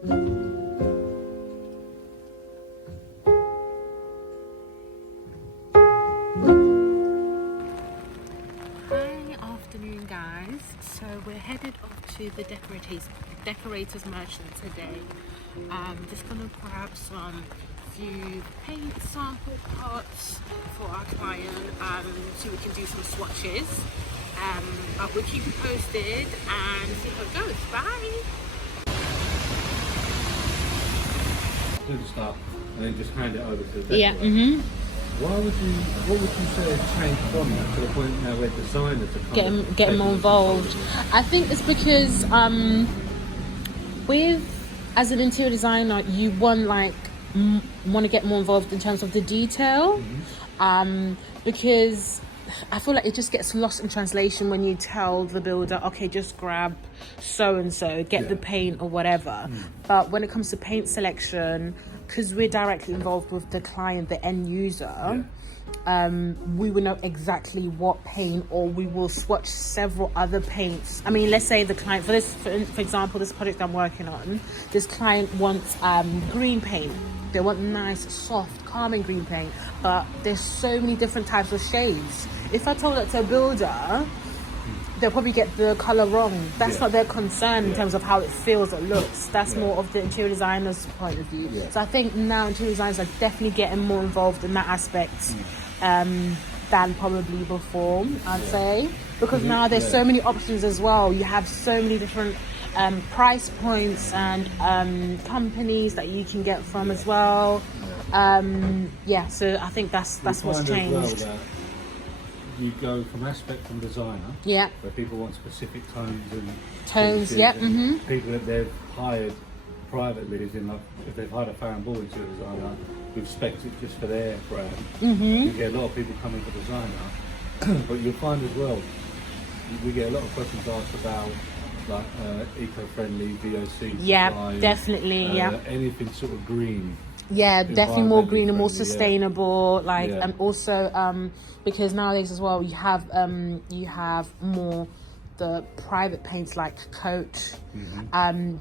Afternoon, guys. So we're headed off to the decorators merchant today. Just gonna grab some few paint sample pots for our client, so we can do some swatches. But we'll keep you posted and see how it goes. Bye. Do the stuff and then just hand it over to the Yeah. decorator. What would you say has changed from that to the point now where designers are kind of Get more involved? I think it's because as an interior designer, you want to get more involved in terms of the detail, because I feel like it just gets lost in translation when you tell the builder, okay, just grab so and so, get the paint or whatever. But when it comes to paint selection, because we're directly involved with the client, the end user, we will know exactly what paint, or we will swatch several other paints. I mean, let's say the client, for example, this project I'm working on, this client wants green paint. They want nice, soft, calming green paint, but there's so many different types of shades. If I told that to a builder, they'll probably get the color wrong. That's not their concern in terms of how it feels or looks. That's more of the interior designer's point of view. So I think now interior designers are definitely getting more involved in that aspect than probably before, I'd say. Because now there's so many options as well. You have so many different price points and companies that you can get from as well. So I think that's what's changed. You go from aspect from designer, where people want specific tones, and people that they've hired privately, as in like if they've hired a fan ball into a designer who've spec'd it just for their brand. You get a lot of people coming for designer, but you'll find as well, we get a lot of questions asked about like eco-friendly VOC. Definitely. Anything sort of green. Definitely more green and more sustainable. And also because nowadays as well, you have more the private paints like Coat.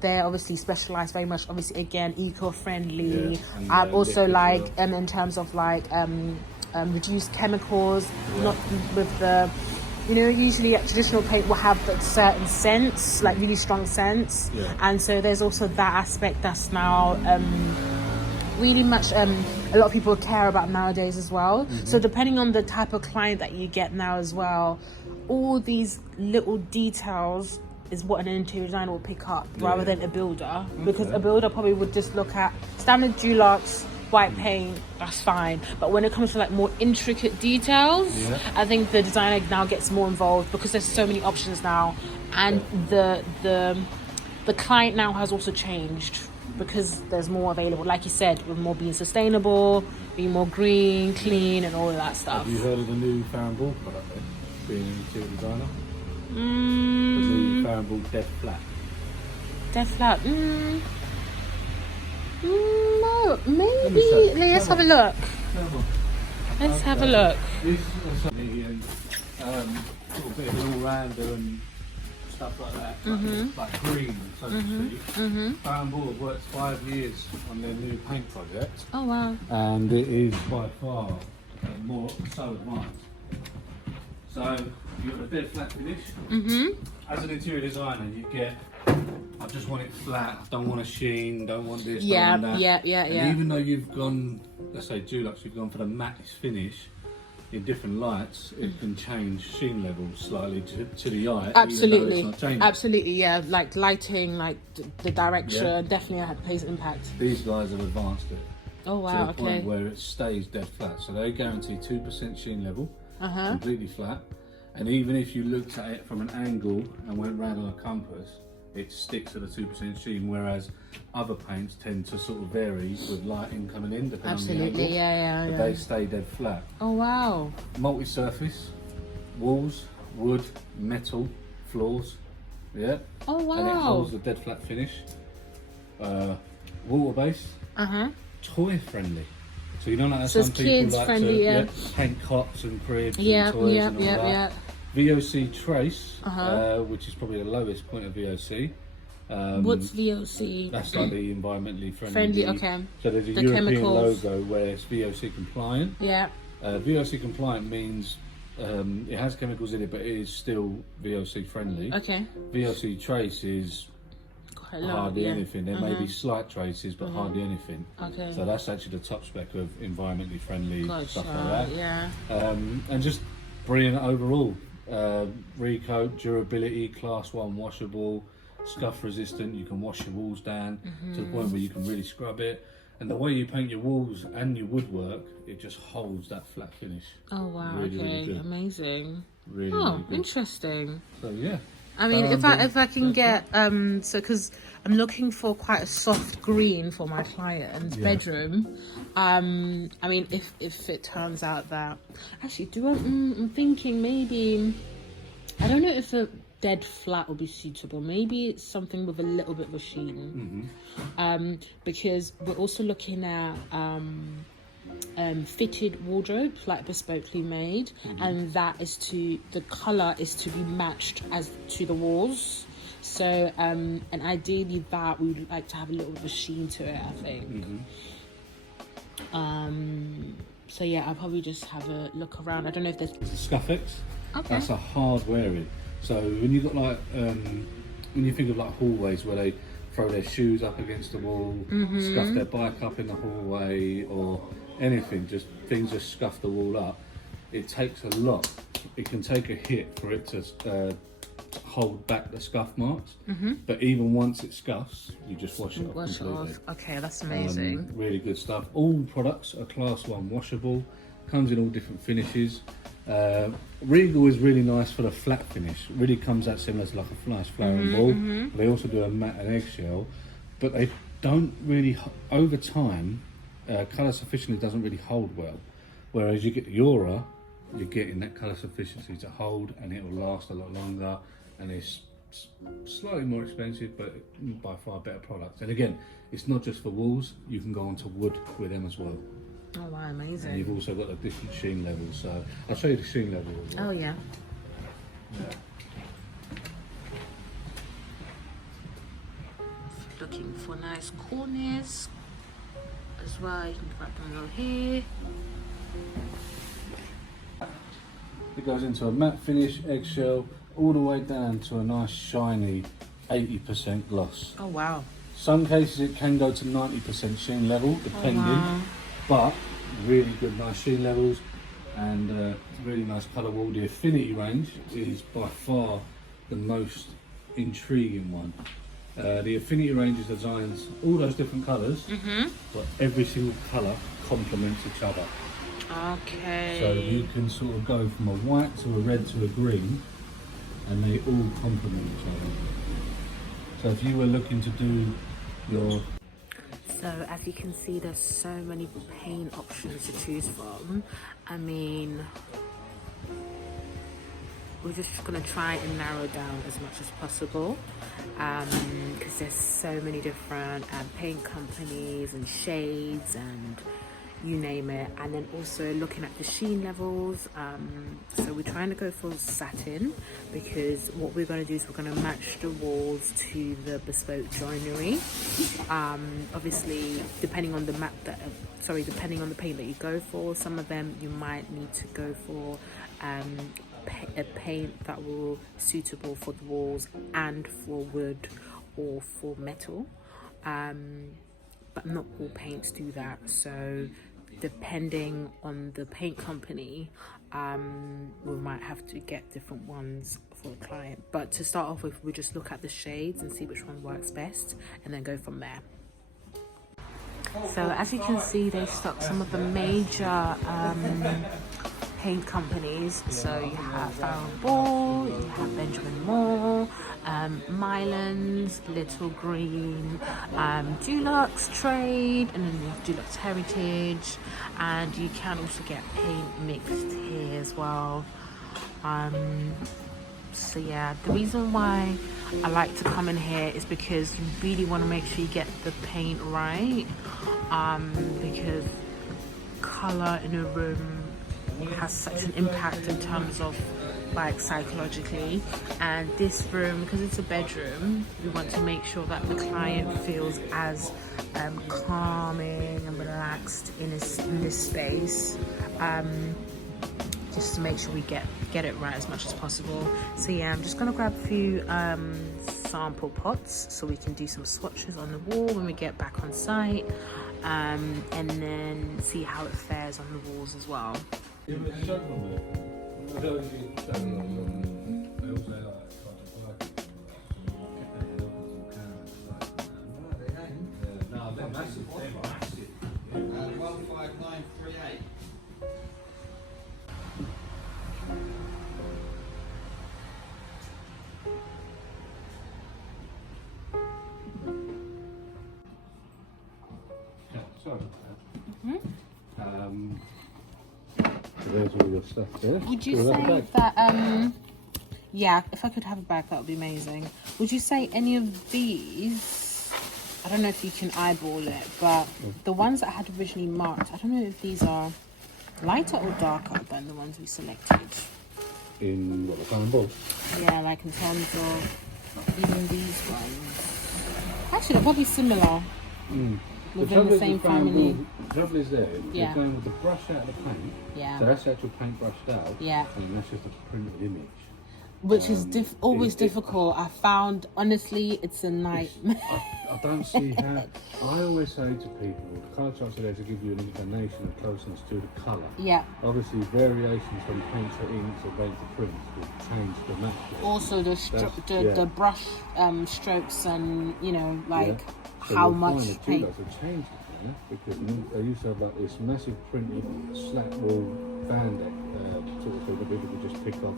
They're obviously specialized very much, obviously again eco-friendly. Also in terms of reduced chemicals, not with the. Usually traditional paint will have a certain scents, like really strong scents, and so there's also that aspect that's now really much a lot of people care about nowadays as well. So depending on the type of client that you get now as well, all these little details is what an interior designer will pick up rather than a builder, because a builder probably would just look at standard Dulux, white paint, that's fine. But when it comes to more intricate details, I think the designer now gets more involved because there's so many options now, and the client now has also changed because there's more available. Like you said, with more being sustainable, being more green, clean, and all of that stuff. Have you heard of the new fan ball product then, being an interior designer? The new fan ball Dead Flat. Dead Flat. No, maybe. Let's have a look. Let's have a look. This is something little bit of an all-rounder and stuff like that, like green, so to speak. Fan Ball have worked 5 years on their new paint project. Oh wow! And it is by far more so advanced. So you've got a dead flat finish. As an interior designer, you get. I just want it flat. Don't want a sheen. Don't want this. Don't want that. And even though you've gone, let's say Dulux, you've gone for the matte finish. In different lights, it can change sheen levels slightly to the eye. Absolutely, even though it's not changing. Absolutely, like lighting, like the direction, definitely plays an impact. These guys have advanced it. Oh wow! To the point where it stays dead flat. So they guarantee 2% sheen level, completely flat. And even if you looked at it from an angle and went round on a compass, it sticks at a 2% sheen, whereas other paints tend to sort of vary with lighting coming in depending on the angle. But they stay dead flat. Oh wow! Multi-surface, walls, wood, metal, floors. Oh wow! And it holds the dead flat finish. Water-based. Toy friendly. So you know, like some people like friendly, to paint cots and cribs and toys and all that. VOC trace, which is probably the lowest point of VOC, What's VOC? That's like the environmentally friendly. Okay. So there's a European chemicals logo where it's VOC compliant. Yeah. VOC compliant means it has chemicals in it, but it is still VOC friendly. Okay. VOC trace is hardly anything. There may be slight traces, but hardly anything. Okay. So that's actually the top spec of environmentally friendly stuff like that. Yeah. And just brilliant overall. Recoat, durability, class 1 washable, scuff resistant. You can wash your walls down to the point where you can really scrub it. And the way you paint your walls and your woodwork, it just holds that flat finish. Oh wow! Really good. Amazing. Really good. Interesting. So yeah. I mean, if I can get so because I'm looking for quite a soft green for my client's bedroom. I mean, if it turns out that actually, I'm thinking maybe I don't know if a dead flat will be suitable. Maybe it's something with a little bit of a sheen. Because we're also looking at fitted wardrobes, like bespokely made, and that is the color is to be matched as to the walls. So and ideally that we would like to have a little bit of a sheen to it, I think. So yeah, I'll probably just have a look around. I don't know if there's Scuffex. Okay. That's a hard wearing. So when you got like when you think of like hallways where they throw their shoes up against the wall, scuff their bike up in the hallway, or anything, just things just scuff the wall up. It takes a lot. It can take a hit for it to hold back the scuff marks. But even once it scuffs, you just wash it off completely. Okay, that's amazing. Really good stuff. All products are class 1 washable. Comes in all different finishes. Regal is really nice for the flat finish. Really comes out similar to like a nice flowering ball. They also do a matte and eggshell, but they don't really, over time, colour sufficiency doesn't really hold well. Whereas you get the Aura, you're getting that colour sufficiency to hold, and it will last a lot longer, and it's slightly more expensive, but by far better product. And again, it's not just for walls, you can go onto wood with them as well. Oh wow, amazing. And you've also got the different sheen levels, so I'll show you the sheen level as well. Oh yeah. Looking for nice corners as well. You can grab them over here. It goes into a matte finish, eggshell, all the way down to a nice shiny 80% gloss. Oh wow. Some cases it can go to 90% sheen level, depending, but really good nice sheen levels and really nice colour wall. The Affinity range is by far the most intriguing one. The Affinity range is designs all those different colours, but every single colour complements each other. Okay. So you can sort of go from a white to a red to a green, and they all complement each other. So if you were looking to do your... So as you can see, there's so many paint options to choose from. I mean, we're just going to try and narrow down as much as possible, because there's so many different paint companies and shades and you name it. And then also looking at the sheen levels, so we're trying to go for satin, because what we're going to do is we're going to match the walls to the bespoke joinery. Obviously depending on the depending on the paint that you go for, some of them you might need to go for a paint that will suitable for the walls and for wood or for metal, but not all paints do that. So depending on the paint company, we might have to get different ones for the client. But to start off with, we just look at the shades and see which one works best, and then go from there. So as you can see, they stock some of the major paint companies. So you have Farrow Ball, you have Benjamin Moore, Mylands, Little Green, Dulux Trade, and then you have Dulux Heritage, and you can also get paint mixed here as well. So yeah, the reason why I like to come in here is because you really want to make sure you get the paint right, because color in a room has such an impact in terms of like psychologically. And this room, because it's a bedroom, we want to make sure that the client feels as calming and relaxed in this space, just to make sure we get it right as much as possible. So yeah, I'm just gonna grab a few sample pots so we can do some swatches on the wall when we get back on site, and then see how it fares on the walls as well. Massive. 15938. So there's all your stuff there. Would you say that yeah, if I could have a bag, that would be amazing. Would you say any of these, I don't know if you can eyeball it, but the ones that I had originally marked, I don't know if these are lighter or darker than the ones we selected. In what, the phone ball? Yeah, like in terms of even these ones. Actually, they're probably similar. Within the same family. The trouble is there, you're going with the brush out of the paint. Yeah. So that's the actual paint brushed out. Yeah. And that's just a printed image. Which is always difficult. I found, honestly, it's a nightmare. I don't see how. I always say to people, the colour charts are there to give you an inclination of closeness to the colour. Yeah. Obviously, variations from paint to inks or paint to prints will change dramatically. Also, the brush strokes and, you know, like so how much paint. Have changed it, yeah? Because they used to have like this massive printed slack wall bandit sort of thing that people could just pick off.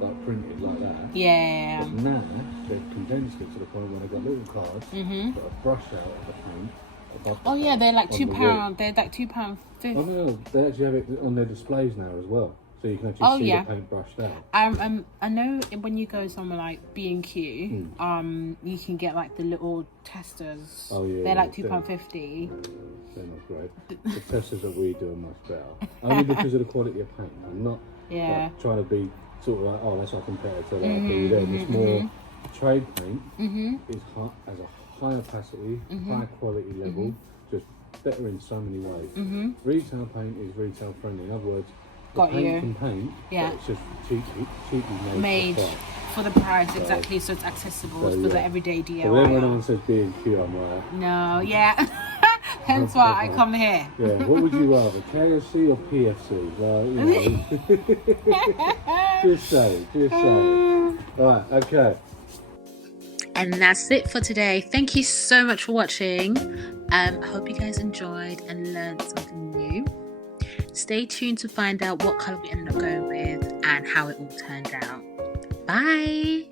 Like printed like that. Yeah. But now they've condensed it to the point where they've got little cards, got a brush out of the paint. Oh yeah, they're like £2. They're like £2.50. Oh no, they actually have it on their displays now as well, so you can actually see the paint brushed out. I know when you go somewhere like B&Q, you can get like the little testers. Oh yeah. They're like £2.50. They're not great. The testers that we do are much better, only because of the quality of paint. I'm not like, trying to be sort of like, oh, that's our competitor to like it's more trade paint is has a high opacity, high quality level, just better in so many ways. Retail paint is retail friendly. In other words, paint can paint, but it's just cheaply made for the price, exactly, so it's accessible for the everyday DIY. So when anyone says B&Q, I'm like, no, hence why I come here. Yeah, what would you rather, KFC or PFC? Like, you know. Just say. Alright, okay. And that's it for today. Thank you so much for watching. Hope you guys enjoyed and learned something new. Stay tuned to find out what colour we ended up going with and how it all turned out. Bye!